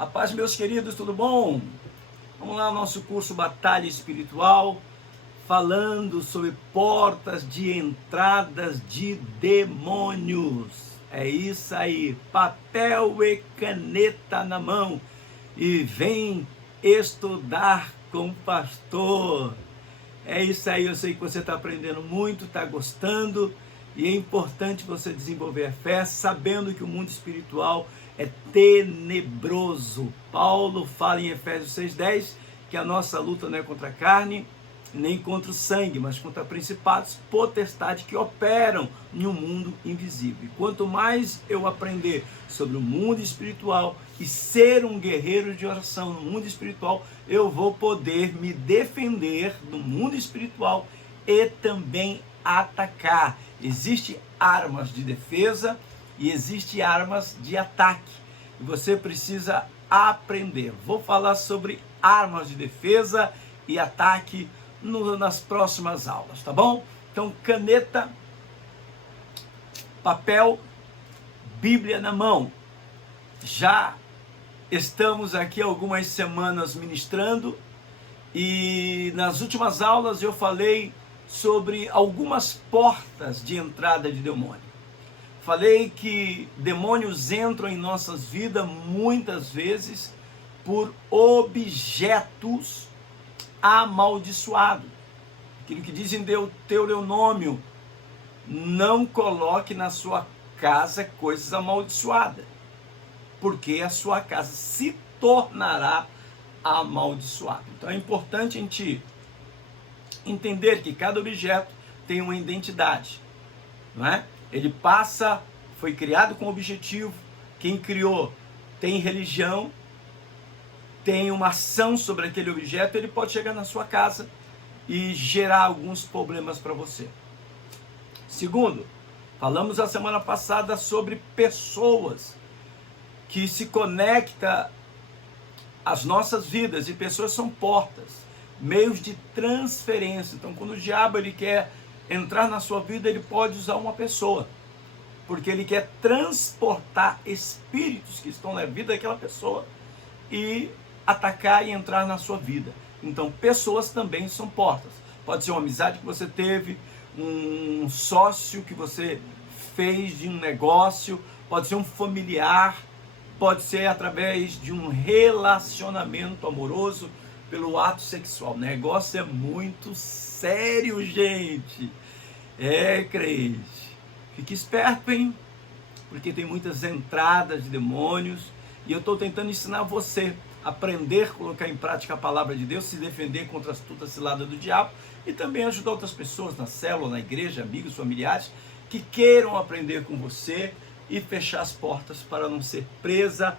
A paz, meus queridos, tudo bom? Vamos lá, nosso curso Batalha Espiritual, falando sobre portas de entradas de demônios. É isso aí, papel e caneta na mão e vem estudar com o pastor. É isso aí, eu sei que você está aprendendo muito, está gostando, e é importante você desenvolver a fé, sabendo que o mundo espiritual é tenebroso. Paulo fala em Efésios 6,10 que a nossa luta não é contra a carne, nem contra o sangue, mas contra principados, potestades que operam em um mundo invisível. E quanto mais eu aprender sobre o mundo espiritual e ser um guerreiro de oração no mundo espiritual, eu vou poder me defender no mundo espiritual e também atacar. Existem armas de defesa e existem armas de ataque. E você precisa aprender. Vou falar sobre armas de defesa e ataque nas próximas aulas, tá bom? Então, caneta, papel, Bíblia na mão. Já estamos aqui algumas semanas ministrando e nas últimas aulas eu falei sobre algumas portas de entrada de demônio. Falei que demônios entram em nossas vidas muitas vezes por objetos amaldiçoados. Aquilo que diz em Deuteronômio: não coloque na sua casa coisas amaldiçoadas, porque a sua casa se tornará amaldiçoada. Então é importante a gente entender que cada objeto tem uma identidade, não é? Ele foi criado com objetivo, quem criou tem religião, tem uma ação sobre aquele objeto, ele pode chegar na sua casa e gerar alguns problemas para você. Segundo, falamos a semana passada sobre pessoas que se conectam às nossas vidas, e pessoas são portas, meios de transferência. Então, quando o diabo ele quer entrar na sua vida, ele pode usar uma pessoa, porque ele quer transportar espíritos que estão na vida daquela pessoa e atacar e entrar na sua vida. Então, pessoas também são portas. Pode ser uma amizade que você teve, um sócio que você fez de um negócio, pode ser um familiar, pode ser através de um relacionamento amoroso, pelo ato sexual. O negócio é muito sério, gente. É, crente. Fique esperto, hein? Porque tem muitas entradas de demônios. E eu estou tentando ensinar você a aprender a colocar em prática a palavra de Deus, se defender contra as astutas ciladas do diabo e também ajudar outras pessoas na célula, na igreja, amigos, familiares, que queiram aprender com você e fechar as portas para não ser presa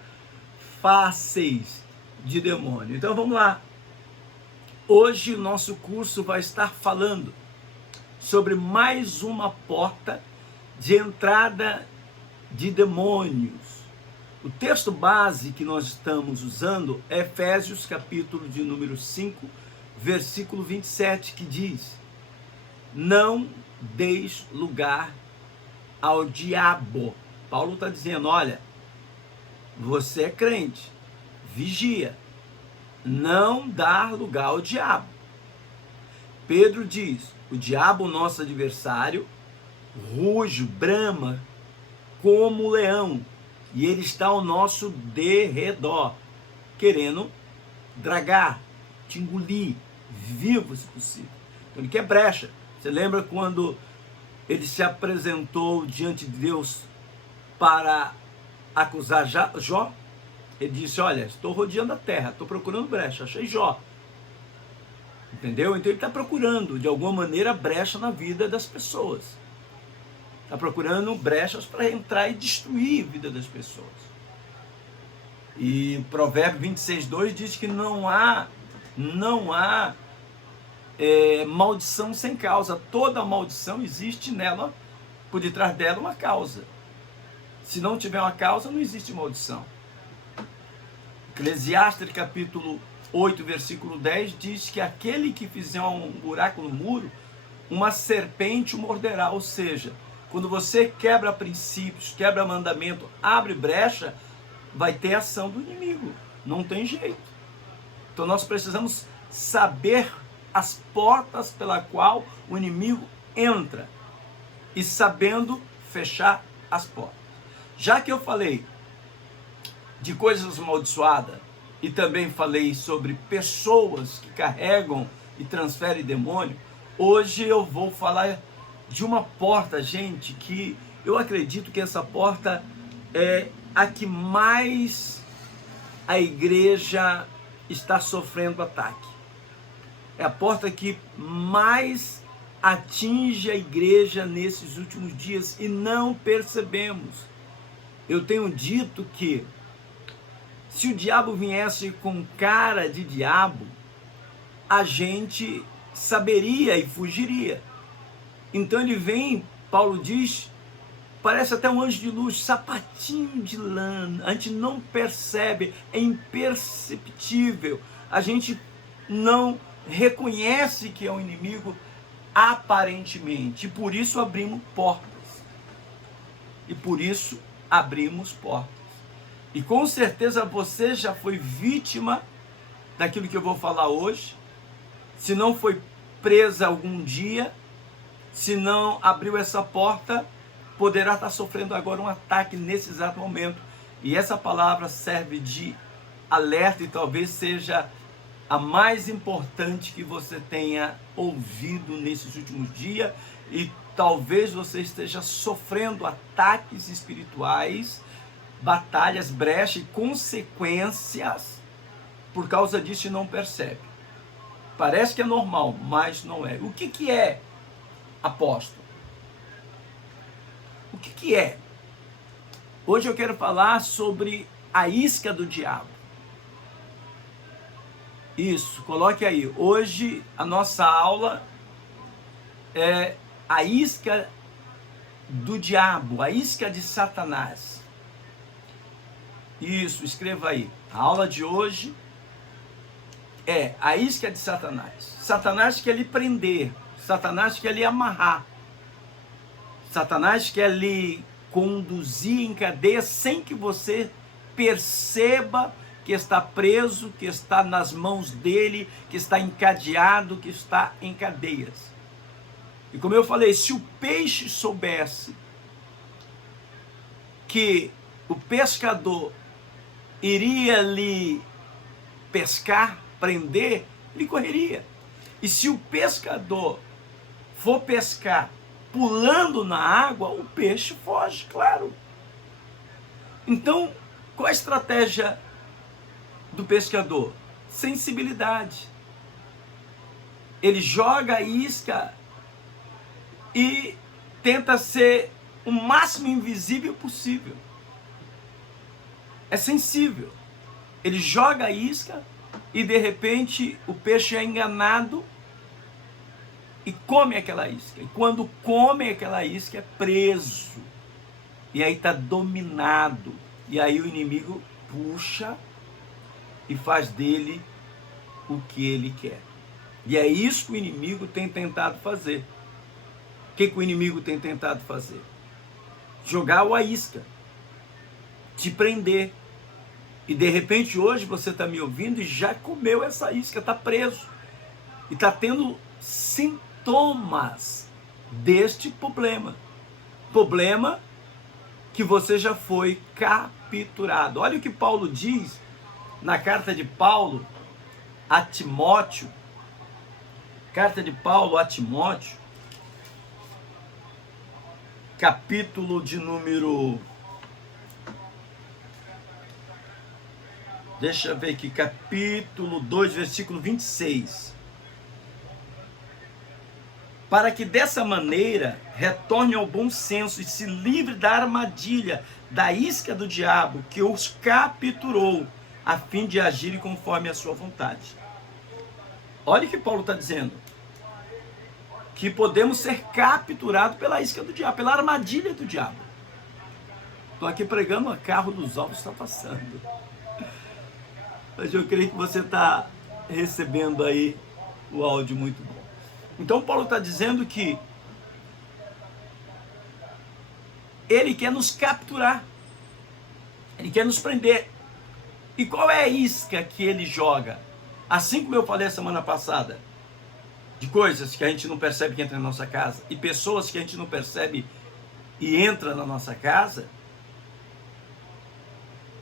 fáceis de demônio. Então vamos lá. Hoje o nosso curso vai estar falando sobre mais uma porta de entrada de demônios. O texto base que nós estamos usando é Efésios capítulo de número 5, versículo 27, que diz: não deis lugar ao diabo. Paulo está dizendo, olha, você é crente, vigia, não dar lugar ao diabo. Pedro diz, o diabo, nosso adversário, ruge, brama como leão, e ele está ao nosso derredor, querendo dragar, te engolir, vivo se possível. Então ele quer brecha. Você lembra quando ele se apresentou diante de Deus para acusar Jó? Ele disse, olha, estou rodeando a terra, estou procurando brecha, achei Jó. Entendeu? Então ele está procurando, de alguma maneira, brecha na vida das pessoas. Está procurando brechas para entrar e destruir a vida das pessoas. E Provérbio 26,2 diz que não há maldição sem causa. Toda maldição existe nela, por detrás dela, uma causa. Se não tiver uma causa, não existe maldição. Eclesiastes capítulo 8, versículo 10 diz que aquele que fizer um buraco no muro, uma serpente o morderá. Ou seja, quando você quebra princípios, quebra mandamento, abre brecha, vai ter ação do inimigo. Não tem jeito. Então nós precisamos saber as portas pela qual o inimigo entra e sabendo fechar as portas. Já que eu falei de coisas amaldiçoadas e também falei sobre pessoas que carregam e transferem demônio, hoje eu vou falar de uma porta, gente, que eu acredito que essa porta é a que mais a igreja está sofrendo ataque. É a porta que mais atinge a igreja nesses últimos dias e não percebemos. Eu tenho dito que se o diabo viesse com cara de diabo, a gente saberia e fugiria. Então ele vem, Paulo diz, parece até um anjo de luz, sapatinho de lã, a gente não percebe, é imperceptível, a gente não reconhece que é um inimigo aparentemente, e por isso abrimos portas, e com certeza você já foi vítima daquilo que eu vou falar hoje, se não foi presa algum dia, se não abriu essa porta, poderá estar sofrendo agora um ataque nesse exato momento. E essa palavra serve de alerta e talvez seja a mais importante que você tenha ouvido nesses últimos dias. E talvez você esteja sofrendo ataques espirituais, batalhas, brechas e consequências por causa disso e não percebe. Parece que é normal, mas não é. O que é, apóstolo? O que é? Hoje eu quero falar sobre a isca do diabo. Isso, coloque aí. Hoje a nossa aula é a isca do diabo, a isca de Satanás. Isso, escreva aí. A aula de hoje é a isca de Satanás. Satanás quer lhe prender, Satanás quer lhe amarrar, Satanás quer lhe conduzir em cadeia sem que você perceba que está preso, que está nas mãos dele, que está encadeado, que está em cadeias. E como eu falei, se o peixe soubesse que o pescador iria lhe pescar, prender, ele correria. E se o pescador for pescar pulando na água, o peixe foge, claro. Então, qual a estratégia do pescador? Sensibilidade. Ele joga a isca e tenta ser o máximo invisível possível. É sensível. Ele joga a isca e de repente o peixe é enganado e come aquela isca. E quando come aquela isca é preso. E aí está dominado. E aí o inimigo puxa e faz dele o que ele quer. E é isso que o inimigo tem tentado fazer. O que o inimigo tem tentado fazer? Jogar a isca, te prender. E de repente hoje você está me ouvindo e já comeu essa isca, está preso. E está tendo sintomas deste problema. Problema que você já foi capturado. Olha o que Paulo diz na carta de Paulo a Timóteo. Carta de Paulo a Timóteo, capítulo de número... Deixa eu ver aqui, capítulo 2, versículo 26. Para que dessa maneira retorne ao bom senso e se livre da armadilha, da isca do diabo que os capturou, a fim de agirem conforme a sua vontade. Olha o que Paulo está dizendo. Que podemos ser capturados pela isca do diabo, pela armadilha do diabo. Estou aqui pregando, o carro dos alvos está passando. Mas eu creio que você está recebendo aí o áudio muito bom. Então Paulo está dizendo que ele quer nos capturar, ele quer nos prender. E qual é a isca que ele joga? Assim como eu falei a semana passada, de coisas que a gente não percebe que entra na nossa casa, e pessoas que a gente não percebe e entra na nossa casa,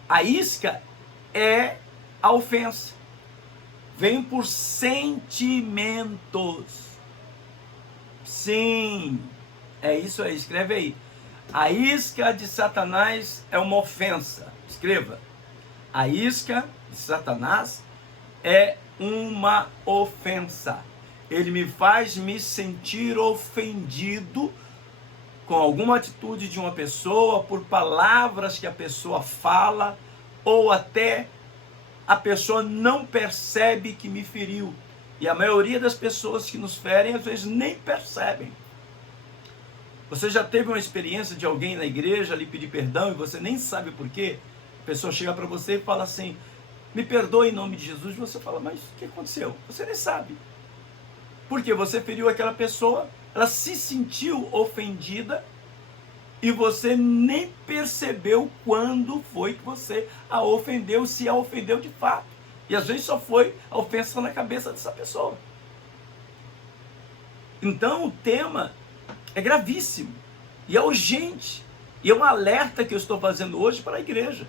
a isca é a ofensa. Vem por sentimentos. Sim, é isso aí, escreve aí. A isca de Satanás é uma ofensa. Escreva. A isca de Satanás é uma ofensa. Ele me faz me sentir ofendido com alguma atitude de uma pessoa, por palavras que a pessoa fala, ou até a pessoa não percebe que me feriu. E a maioria das pessoas que nos ferem, às vezes nem percebem. Você já teve uma experiência de alguém na igreja lhe pedir perdão e você nem sabe por quê? A pessoa chega para você e fala assim, me perdoe em nome de Jesus. Você fala, mas o que aconteceu? Você nem sabe. Porque você feriu aquela pessoa, ela se sentiu ofendida e você nem percebeu quando foi que você a ofendeu, se a ofendeu de fato. E às vezes só foi a ofensa na cabeça dessa pessoa. Então o tema é gravíssimo e é urgente. E é um alerta que eu estou fazendo hoje para a igreja.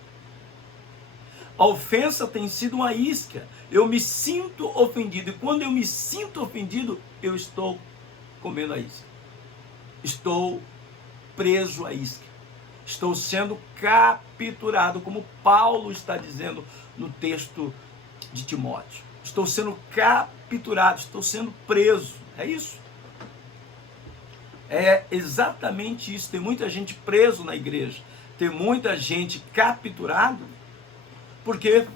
A ofensa tem sido uma isca. Eu me sinto ofendido. E quando eu me sinto ofendido, eu estou comendo a isca. Estou preso à isca. Estou sendo capturado, como Paulo está dizendo no texto de Timóteo. Estou sendo capturado, estou sendo preso. É isso. É exatamente isso. Tem muita gente preso na igreja. Tem muita gente capturado porque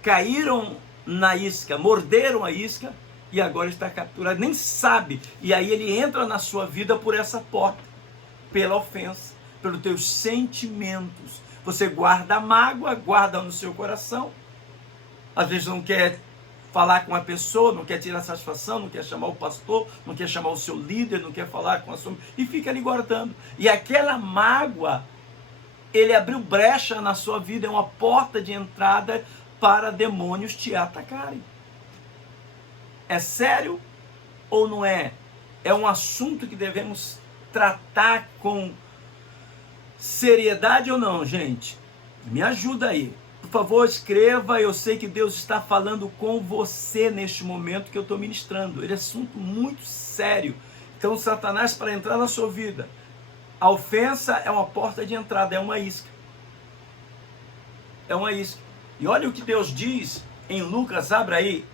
caíram na isca, morderam a isca e agora está capturado, nem sabe. E aí ele entra na sua vida por essa porta, pela ofensa, pelos teus sentimentos. Você guarda a mágoa, guarda no seu coração. Às vezes não quer falar com a pessoa, não quer tirar satisfação, não quer chamar o pastor, não quer chamar o seu líder, não quer falar com a sua... E fica ali guardando. E aquela mágoa, ele abriu brecha na sua vida, é uma porta de entrada para demônios te atacarem. É sério ou não é? É um assunto que devemos tratar com seriedade ou não, gente? Me ajuda aí. Por favor, escreva. Eu sei que Deus está falando com você neste momento que eu estou ministrando. Ele é um assunto muito sério. Então, Satanás, para entrar na sua vida, a ofensa é uma porta de entrada, é uma isca. É uma isca. E olha o que Deus diz em Lucas, abra aí.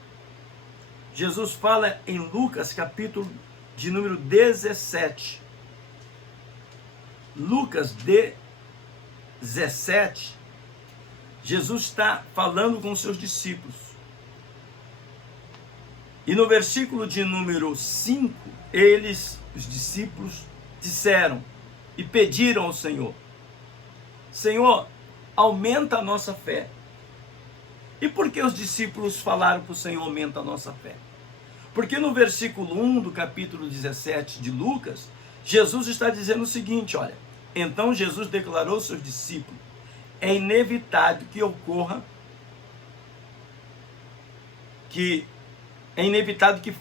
Jesus fala em Lucas, capítulo de número 17. Lucas 17. Jesus está falando com os seus discípulos. E no versículo de número 5, os discípulos, disseram e pediram ao Senhor: Senhor, aumenta a nossa fé. E por que os discípulos falaram para o Senhor, aumenta a nossa fé? Porque no versículo 1 do capítulo 17 de Lucas, Jesus está dizendo o seguinte, olha: então Jesus declarou aos seus discípulos, é inevitável que ocorra, que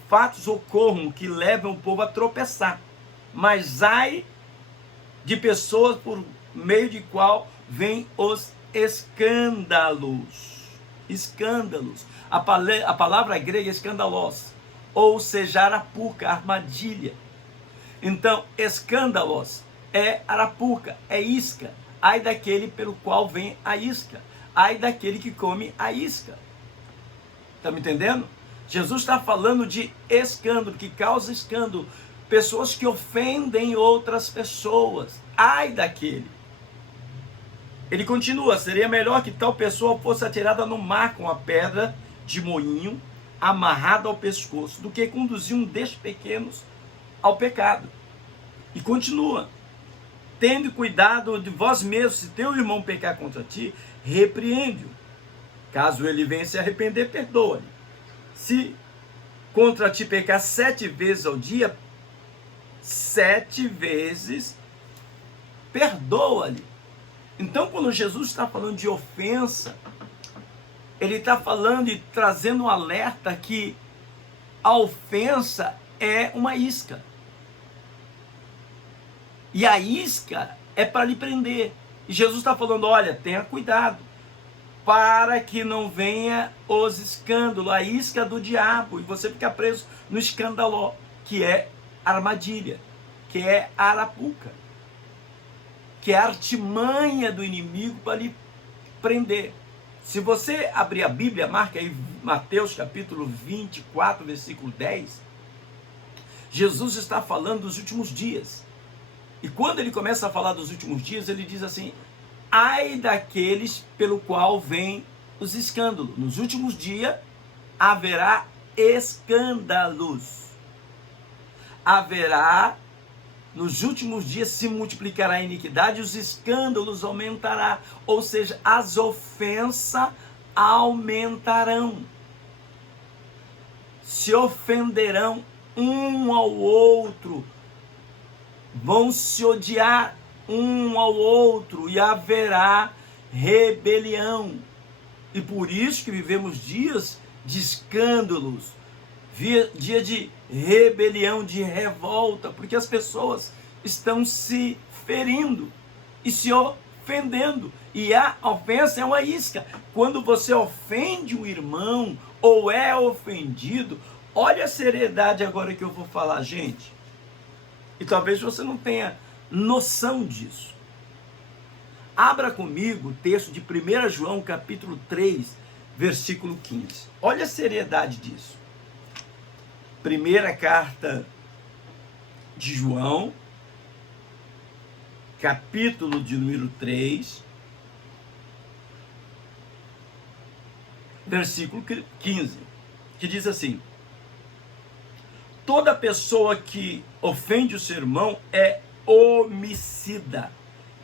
fatos ocorram que levam o povo a tropeçar, mas ai de pessoas por meio de qual vêm os escândalos. Escândalos. A palavra grega é escandalos, ou seja, arapuca, armadilha. Então, escândalos é arapuca, é isca. Ai daquele pelo qual vem a isca. Ai daquele que come a isca. Está me entendendo? Jesus está falando de escândalo, que causa escândalo. Pessoas que ofendem outras pessoas. Ai daquele. Ele continua: seria melhor que tal pessoa fosse atirada no mar com a pedra de moinho amarrada ao pescoço, do que conduzir um destes pequenos ao pecado. E continua: tende cuidado de vós mesmos, se teu irmão pecar contra ti, repreende-o. Caso ele venha se arrepender, perdoa-lhe. Se contra ti pecar 7 vezes ao dia, 7 vezes perdoa-lhe. Então, quando Jesus está falando de ofensa, ele está falando e trazendo um alerta que a ofensa é uma isca. E a isca é para lhe prender. E Jesus está falando, olha, tenha cuidado, para que não venha os escândalos, a isca do diabo, e você fica preso no escândalo, que é armadilha, que é arapuca, que é a artimanha do inimigo para lhe prender. Se você abrir a Bíblia, marca aí Mateus capítulo 24, versículo 10, Jesus está falando dos últimos dias. E quando ele começa a falar dos últimos dias, ele diz assim, ai daqueles pelo qual vêm os escândalos. Nos últimos dias haverá escândalos. Nos últimos dias se multiplicará a iniquidade e os escândalos aumentará. Ou seja, as ofensas aumentarão. Se ofenderão um ao outro. Vão se odiar um ao outro e haverá rebelião. E por isso que vivemos dias de escândalos, dia de rebelião, de revolta, porque as pessoas estão se ferindo e se ofendendo. E a ofensa é uma isca. Quando você ofende o irmão ou é ofendido, olha a seriedade agora que eu vou falar, gente. E talvez você não tenha noção disso. Abra comigo o texto de 1 João capítulo 3, versículo 15. Olha a seriedade disso. Primeira carta de João, capítulo de número 3, versículo 15, que diz assim: toda pessoa que ofende o seu irmão é homicida,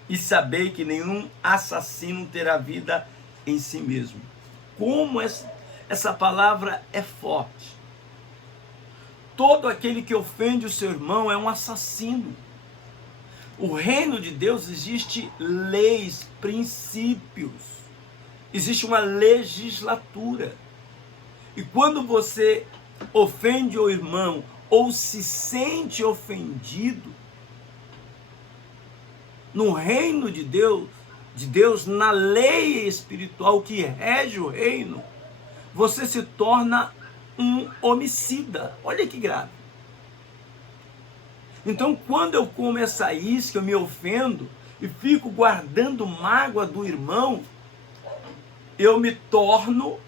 e sabei que nenhum assassino terá vida em si mesmo. Como essa palavra é forte. Todo aquele que ofende o seu irmão é um assassino. O reino de Deus existe leis, princípios, existe uma legislatura. E quando você ofende o irmão ou se sente ofendido, no reino de Deus, na lei espiritual que rege o reino, você se torna um homicida. Olha que grave. Então, quando eu como essa isca, eu me ofendo e fico guardando mágoa do irmão, eu me torno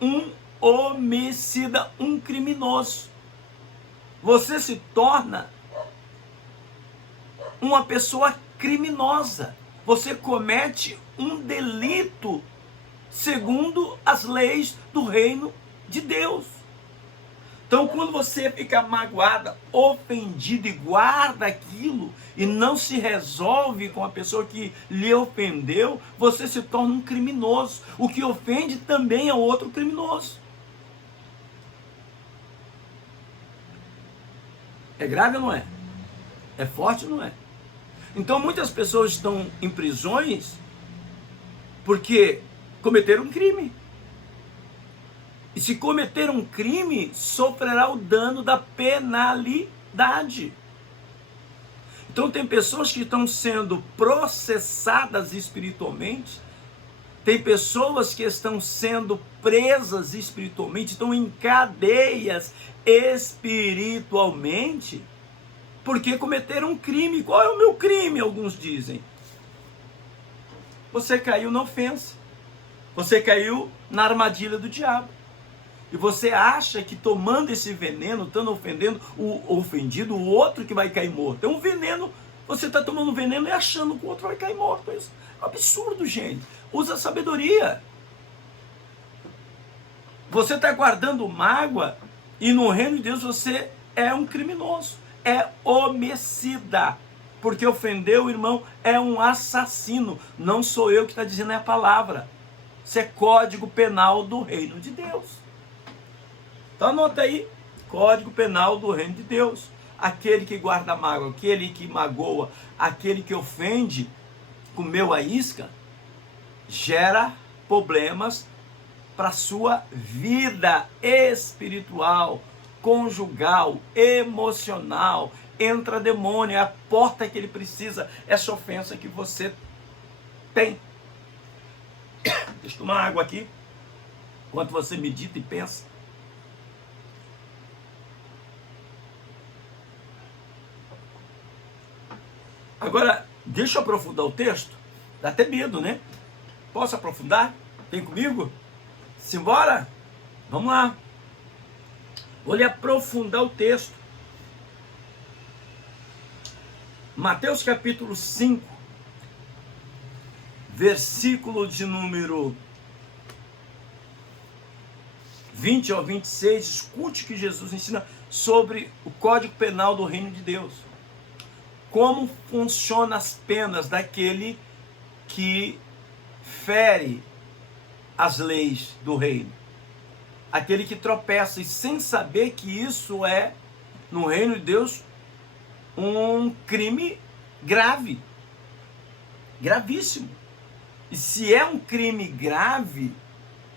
um homicida, um criminoso. Você se torna uma pessoa criminosa. Você comete um delito segundo as leis do reino de Deus. Então, quando você fica magoada, ofendida e guarda aquilo e não se resolve com a pessoa que lhe ofendeu, você se torna um criminoso. O que ofende também é outro criminoso. É grave ou não é? É forte ou não é? Então, muitas pessoas estão em prisões porque cometeram um crime. E se cometer um crime, sofrerá o dano da penalidade. Então tem pessoas que estão sendo processadas espiritualmente, tem pessoas que estão sendo presas espiritualmente, estão em cadeias espiritualmente, porque cometeram um crime. Qual é o meu crime? Alguns dizem. Você caiu na ofensa. Você caiu na armadilha do diabo. E você acha que tomando esse veneno, estando ofendendo o ofendido, o outro que vai cair morto. É um veneno, você está tomando veneno e achando que o outro vai cair morto. Isso é um absurdo, gente. Usa a sabedoria. Você está guardando mágoa e no reino de Deus você é um criminoso. É homicida. Porque ofendeu o irmão é um assassino. Não sou eu que está dizendo, é a palavra. Isso é código penal do reino de Deus. Então anota aí, Código Penal do Reino de Deus. Aquele que guarda mágoa, aquele que magoa, aquele que ofende, comeu a isca, gera problemas para a sua vida espiritual, conjugal, emocional. Entra demônio, é a porta que ele precisa, essa ofensa que você tem. Deixa eu tomar água aqui, enquanto você medita e pensa. Agora, deixa eu aprofundar o texto. Dá até medo, né? Posso aprofundar? Vem comigo? Simbora? Vamos lá. Vou lhe aprofundar o texto. Mateus capítulo 5, versículo de número 20 ao 26. Escute o que Jesus ensina sobre o Código Penal do Reino de Deus. Como funcionam as penas daquele que fere as leis do reino. Aquele que tropeça e sem saber que isso é, no reino de Deus, um crime grave. Gravíssimo. E se é um crime grave,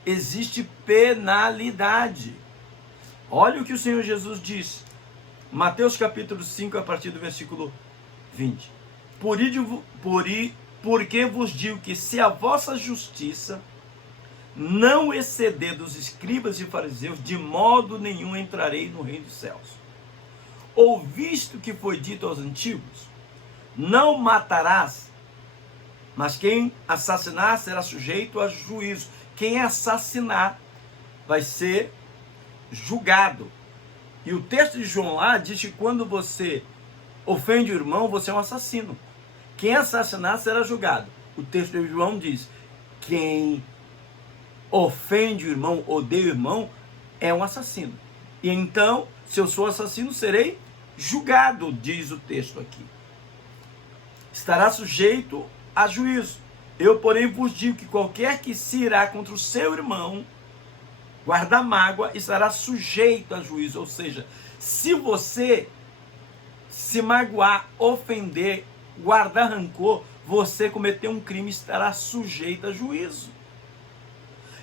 existe penalidade. Olha o que o Senhor Jesus disse. Mateus capítulo 5, a partir do versículo 20. Porque vos digo que se a vossa justiça não exceder dos escribas e fariseus, de modo nenhum entrarei no reino dos céus. Ouviste o que foi dito aos antigos? Não matarás, mas quem assassinar será sujeito a juízo. Quem assassinar vai ser julgado. E o texto de João lá diz que quando você ofende o irmão, você é um assassino. Quem assassinar será julgado. O texto de João diz: quem ofende o irmão, odeia o irmão, é um assassino. E então, se eu sou assassino, serei julgado, diz o texto aqui. Estará sujeito a juízo. Eu, porém, vos digo que qualquer que se irá contra o seu irmão, guarda mágoa, estará sujeito a juízo. Ou seja, se você se magoar, ofender, guardar rancor, você cometeu um crime, estará sujeito a juízo.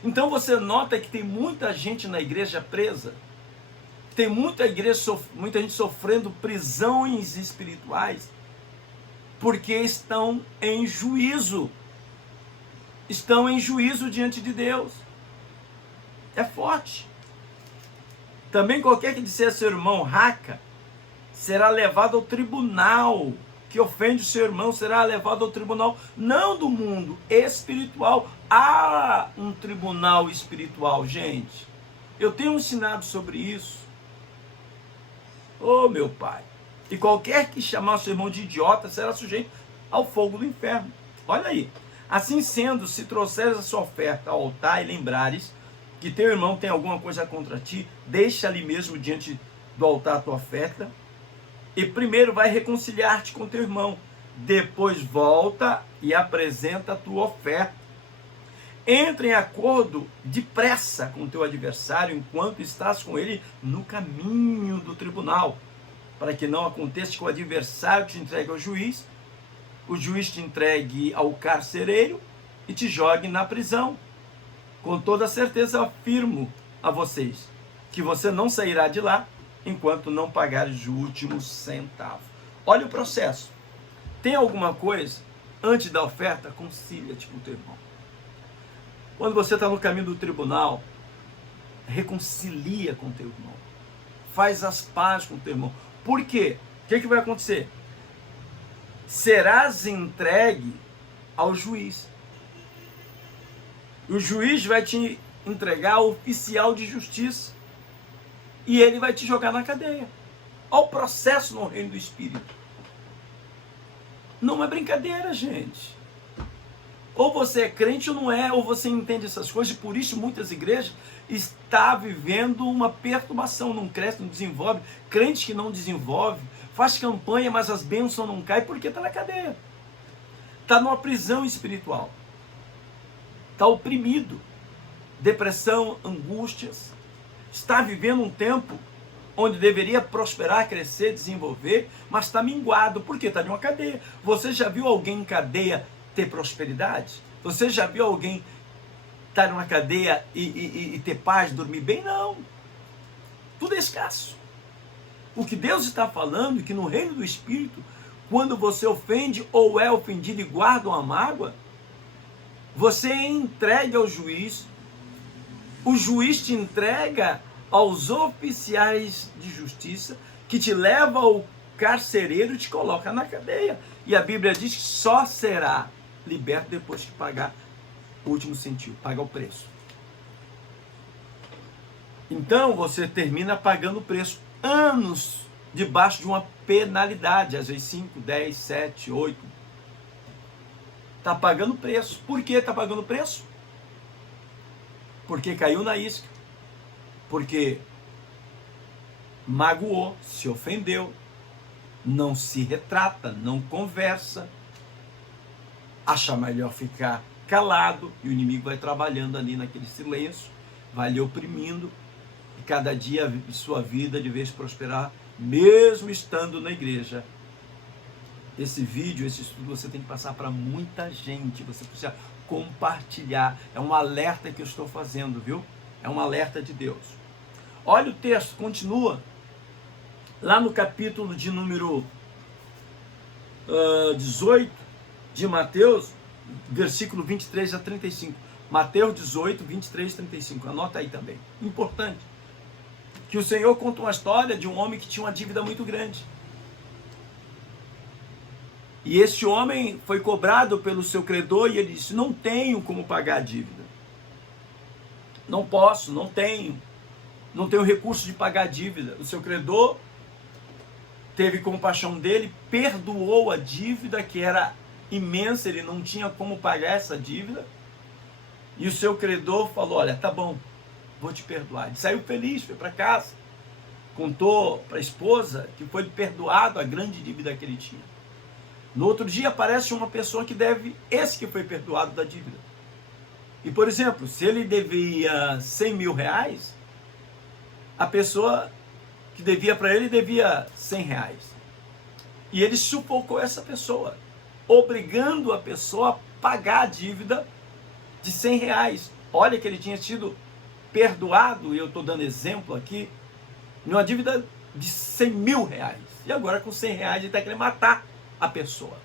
Então você nota que tem muita gente na igreja presa, tem muita gente sofrendo prisões espirituais, porque estão em juízo diante de Deus. É forte. Também qualquer que disser a seu irmão raca, será levado ao tribunal. Que ofende o seu irmão será levado ao tribunal, não do mundo, espiritual. Há um tribunal espiritual, gente. Eu tenho ensinado sobre isso. Oh, meu Pai. E qualquer que chamar o seu irmão de idiota será sujeito ao fogo do inferno. Olha aí. Assim sendo, se trouxeres a sua oferta ao altar e lembrares que teu irmão tem alguma coisa contra ti, deixa ali mesmo diante do altar a tua oferta. E primeiro vai reconciliar-te com teu irmão. Depois volta e apresenta a tua oferta. Entra em acordo depressa com teu adversário enquanto estás com ele no caminho do tribunal, para que não aconteça que o adversário te entregue ao juiz, o juiz te entregue ao carcereiro e te jogue na prisão. Com toda certeza afirmo a vocês que você não sairá de lá enquanto não pagares o último centavo. Olha o processo. Tem alguma coisa antes da oferta? Concilia-te com o teu irmão. Quando você está no caminho do tribunal, reconcilia com o teu irmão. Faz as pazes com o teu irmão. Por quê? O que vai acontecer? Serás entregue ao juiz. O juiz vai te entregar ao oficial de justiça. E ele vai te jogar na cadeia. Olha o processo no reino do Espírito. Não é brincadeira, gente. Ou você é crente ou não é, ou você entende essas coisas. E por isso muitas igrejas estão vivendo uma perturbação. Não cresce, não desenvolve. Crente que não desenvolve, faz campanha, mas as bênçãos não caem porque está na cadeia. Está numa prisão espiritual. Está oprimido. Depressão, angústias. Está vivendo um tempo onde deveria prosperar, crescer, desenvolver, mas está minguado, porque está em uma cadeia. Você já viu alguém em cadeia ter prosperidade? Você já viu alguém estar numa cadeia e ter paz, dormir bem? Não. Tudo é escasso. O que Deus está falando é que no reino do Espírito, quando você ofende ou é ofendido e guarda uma mágoa, você é entregue ao juiz, o juiz te entrega aos oficiais de justiça, que te leva ao carcereiro e te coloca na cadeia. E a Bíblia diz que só será liberto depois que pagar o último centavo, pagar o preço. Então você termina pagando o preço. Anos debaixo de uma penalidade, às vezes 5, 10, 7, 8. Está pagando preço. Por que está pagando preço? Porque caiu na isca. Porque magoou, se ofendeu, não se retrata, não conversa, acha melhor ficar calado, e o inimigo vai trabalhando ali naquele silêncio, vai lhe oprimindo, e cada dia sua vida de vez prosperar, mesmo estando na igreja. Esse vídeo, esse estudo, você tem que passar para muita gente, você precisa compartilhar. É um alerta que eu estou fazendo, viu? É um alerta de Deus. Olha o texto, continua. Lá no capítulo de número 18 de Mateus, versículo 23 a 35. Mateus 18, 23 a 35. Anota aí também. Importante. Que o Senhor conta uma história de um homem que tinha uma dívida muito grande. E esse homem foi cobrado pelo seu credor e ele disse: não tenho como pagar a dívida. Não posso, não tenho. Não tenho recurso de pagar a dívida. O seu credor teve compaixão dele, perdoou a dívida, que era imensa, ele não tinha como pagar essa dívida. E o seu credor falou: olha, tá bom, vou te perdoar. Ele saiu feliz, foi para casa, contou para a esposa que foi perdoado a grande dívida que ele tinha. No outro dia aparece uma pessoa que deve, esse que foi perdoado da dívida. E, por exemplo, se ele devia 100 mil reais, a pessoa que devia para ele devia 100 reais. E ele sufocou essa pessoa, obrigando a pessoa a pagar a dívida de 100 reais. Olha que ele tinha sido perdoado, e eu estou dando exemplo aqui, numa dívida de 100 mil reais. E agora com 100 reais ele está querendo matar a pessoa.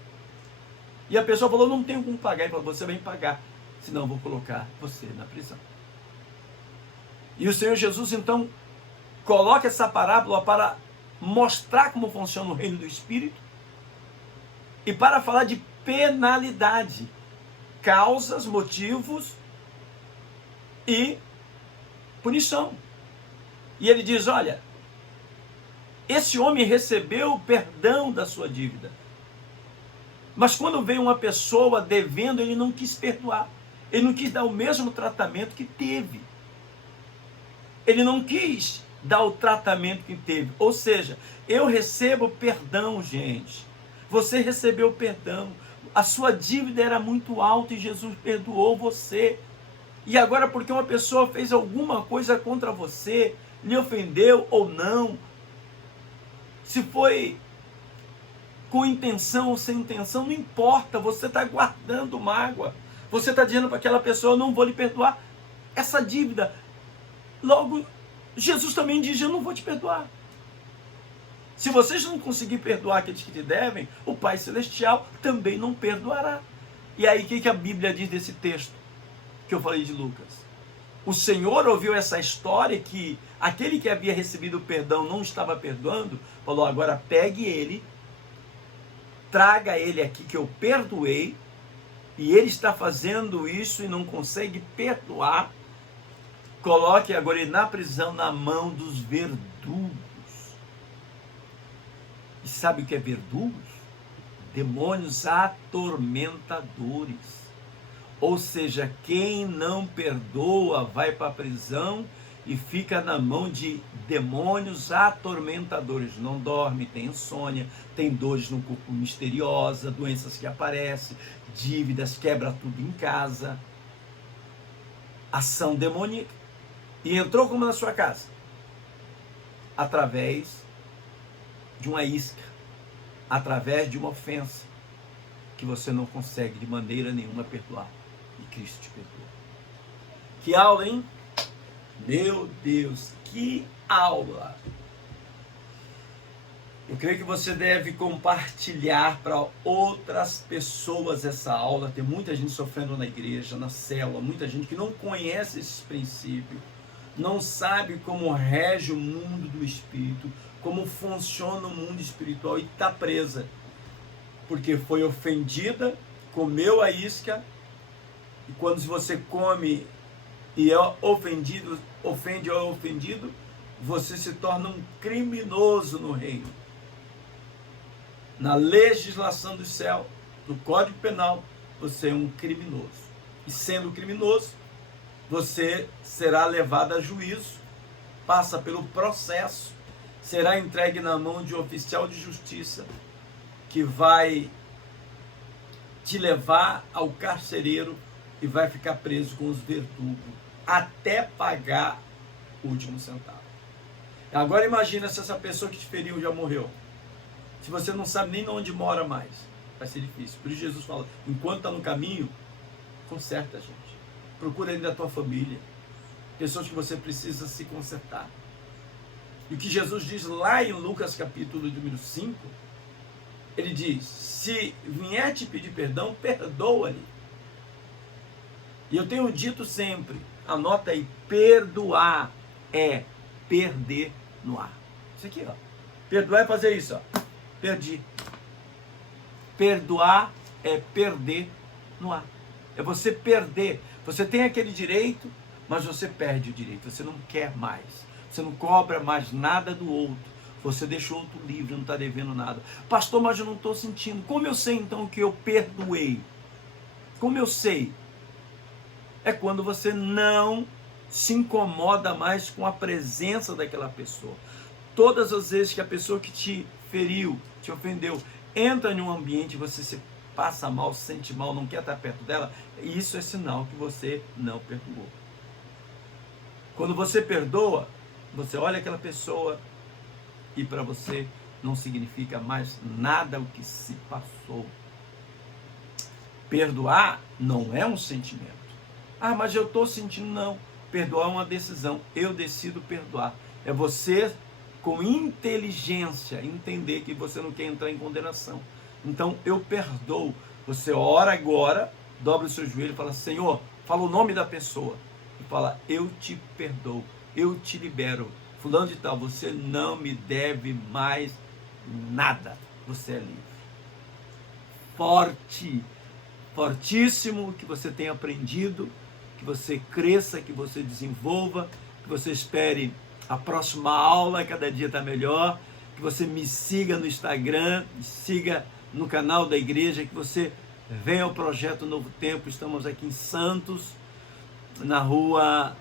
E a pessoa falou: não tenho como pagar. Ele falou: você vem pagar, senão eu vou colocar você na prisão. E o Senhor Jesus então coloca essa parábola para mostrar como funciona o reino do Espírito e para falar de penalidade, causas, motivos e punição. E ele diz: olha, esse homem recebeu o perdão da sua dívida, mas quando veio uma pessoa devendo, ele não quis perdoar, ele não quis dar o mesmo tratamento que teve, ele não quis dar o tratamento que teve. Ou seja, eu recebo perdão, gente, você recebeu perdão, a sua dívida era muito alta e Jesus perdoou você. E agora, porque uma pessoa fez alguma coisa contra você, lhe ofendeu ou não, se foi com intenção ou sem intenção, não importa, você está guardando mágoa, você está dizendo para aquela pessoa: eu não vou lhe perdoar essa dívida. Logo, Jesus também diz: eu não vou te perdoar. Se vocês não conseguirem perdoar aqueles que te devem, o Pai Celestial também não perdoará. E aí, o que a Bíblia diz desse texto que eu falei de Lucas? O Senhor ouviu essa história que aquele que havia recebido o perdão não estava perdoando, falou: agora pegue ele, traga ele aqui que eu perdoei, e ele está fazendo isso e não consegue perdoar, coloque agora ele na prisão, na mão dos verdugos. E sabe o que é verdugos? Demônios atormentadores. Ou seja, quem não perdoa vai para a prisão e fica na mão de demônios atormentadores. Não dorme, tem insônia, tem dores no corpo misteriosa, doenças que aparecem, dívidas, quebra tudo em casa. Ação demoníaca. E entrou como na sua casa? Através de uma isca, através de uma ofensa. que você não consegue de maneira nenhuma perdoar. E Cristo te perdoa. Que aula, hein? Meu Deus, que aula! Eu creio que você deve compartilhar para outras pessoas essa aula. Tem muita gente sofrendo na igreja, na célula, muita gente que não conhece esses princípios, não sabe como rege o mundo do espírito, como funciona o mundo espiritual e está presa, porque foi ofendida, comeu a isca, e quando você come e é ofendido, ofende ou é ofendido, você se torna um criminoso no reino. Na legislação do céu, no Código Penal, você é um criminoso. E sendo criminoso, você será levado a juízo, passa pelo processo, será entregue na mão de um oficial de justiça, que vai te levar ao carcereiro e vai ficar preso com os verdugos, até pagar o último centavo. Agora imagina se essa pessoa que te feriu já morreu. Se você não sabe nem onde mora mais, vai ser difícil. Por isso Jesus fala, enquanto está no caminho, conserta, gente. Procura ali da tua família, pessoas que você precisa se consertar. E o que Jesus diz lá em Lucas capítulo número 5, ele diz, se vier te pedir perdão, perdoa-lhe. E eu tenho dito sempre, anota aí, perdoar é perder no ar. Isso aqui, ó. Perdoar é fazer isso, ó. Perdi. Perdoar é perder no ar. É você perder. Você tem aquele direito, mas você perde o direito. Você não quer mais. Você não cobra mais nada do outro. Você deixa o outro livre, não está devendo nada. Pastor, mas eu não estou sentindo. Como eu sei então que eu perdoei? Como eu sei? É quando você não se incomoda mais com a presença daquela pessoa. Todas as vezes que a pessoa que te feriu, te ofendeu, entra em um ambiente, você se passa mal, se sente mal, não quer estar perto dela, isso é sinal que você não perdoou. Quando você perdoa, você olha aquela pessoa e para você não significa mais nada o que se passou. Perdoar não é um sentimento. Ah, mas eu estou sentindo, não. Perdoar é uma decisão. Eu decido perdoar. É você, com inteligência, entender que você não quer entrar em condenação. Então, eu perdoo. Você ora agora, dobra o seu joelho e fala, Senhor, fala o nome da pessoa. E fala, eu te perdoo, eu te libero. Fulano de tal, você não me deve mais nada. Você é livre. Forte, fortíssimo, que você tenha aprendido, que você cresça, que você desenvolva, que você espere a próxima aula, cada dia está melhor, que você me siga no Instagram, me siga no canal da igreja, que você venha ao Projeto Novo Tempo. Estamos aqui em Santos, na rua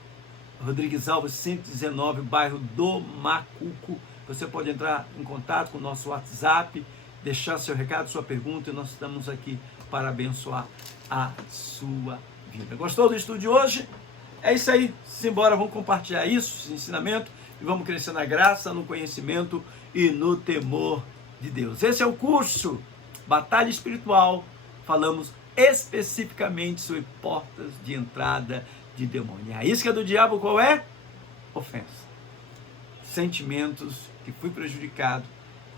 Rodrigues Alves 119, bairro do Macuco. Você pode entrar em contato com o nosso WhatsApp, deixar seu recado, sua pergunta, e nós estamos aqui para abençoar a sua vida. Gostou do estudo de hoje? É isso aí, simbora, vamos compartilhar isso, esse ensinamento, e vamos crescer na graça, no conhecimento e no temor de Deus. Esse é o curso Batalha Espiritual. Falamos especificamente sobre portas de entrada de demônio. A isca do diabo qual é? Ofensa. Sentimentos que fui prejudicado,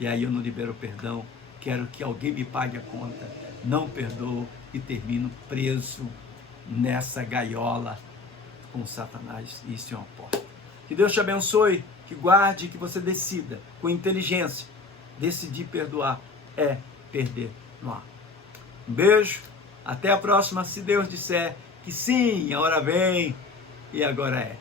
e aí eu não libero perdão, quero que alguém me pague a conta, não perdoo e termino preso nessa gaiola com Satanás. Isso é uma porta. Que Deus te abençoe, que guarde, que você decida com inteligência. Decidir perdoar é perder no ar. Um beijo, até a próxima, se Deus disser que sim, a hora vem e agora é.